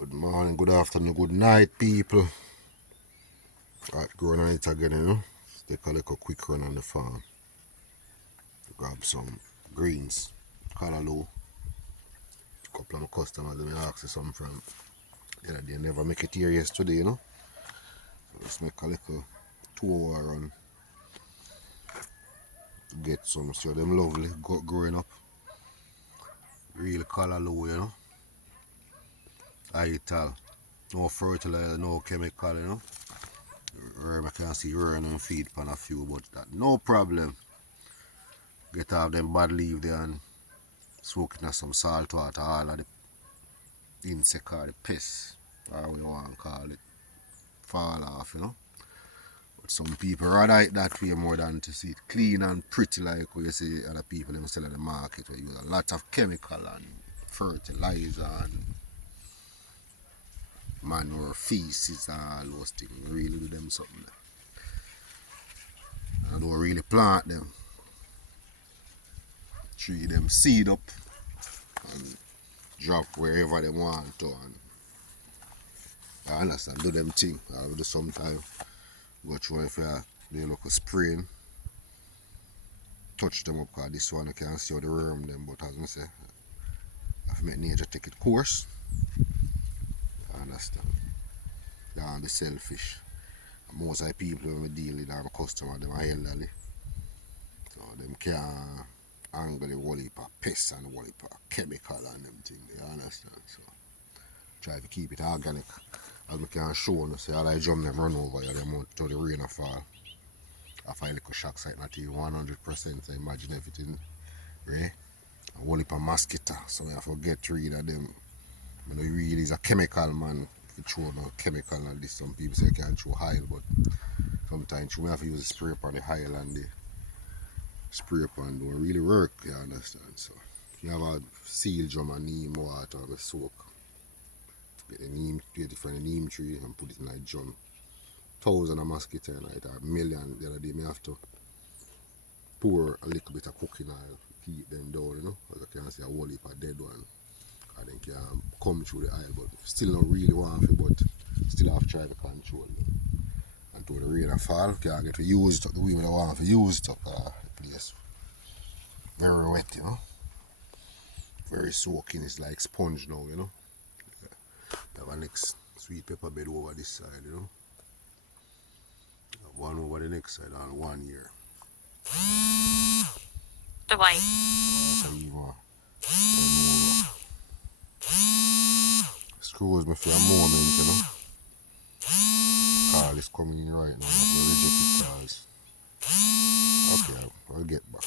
Good morning, good afternoon, good night, people. Alright, growing on it again, Let's take a little quick run on the farm. Grab some greens, callaloo. A couple of my customers they ask me something from the other day. Never make it here yesterday, So let's make a little 2 hour run to get some. So them lovely growing up. Real callaloo, Ital. No fertilizer, no chemical, I can see run and feed pan a few, but that no problem. Get off them bad leaf there and soak in some salt water, all of the insect or the pests, or what you want to call it, fall off. But some people rather eat that way more than to see it clean and pretty like what you see other people them sell at the market where you use a lot of chemical and fertilizer and manure, feces and all those things. Really do them something. I don't really plant them. Tree them seed up and drop wherever they want to, and I understand do them thing. I will do sometimes go through if they look a spraying, touch them up because this one I can see how they worm them, but as I say, I have to make nature take it course. I understand. Don't be selfish. Most of the people when we deal with our customer, them are elderly. So them can't angle the whole heap of pests and the whole heap of chemical and them thing, you understand? So try to keep it organic. As I can show you, say all I drum them run over here, them out to the rain and fall. I find a shock site not even 100%, so imagine everything, right? A whole heap of mosquito, so I forget to read of them. I know really is a chemical man. If you throw no chemical and this, some people say you can't throw oil, but sometimes you have to use a spray upon the oil and the spray pan don't really work, you understand? So you have a seal drum and neem water and soak. Get the neem, get it from the neem tree and put it in a drum. Thousands of mosquitoes in it, or a million. The other day, I have to pour a little bit of cooking oil to keep them down, Because I can see a whole heap of dead one. And then can come through the oil, but still not really want it, but still have to try to control it. Until the rain and fall, can't get to use it up the way I want to use it up. The place very wet, Very soaking, it's like sponge now, Have a next sweet pepper bed over this side, One over the next side on 1 year. The white. Screws me for a moment, Call is coming in right now. I'm reject it calls. Okay, I'll get back.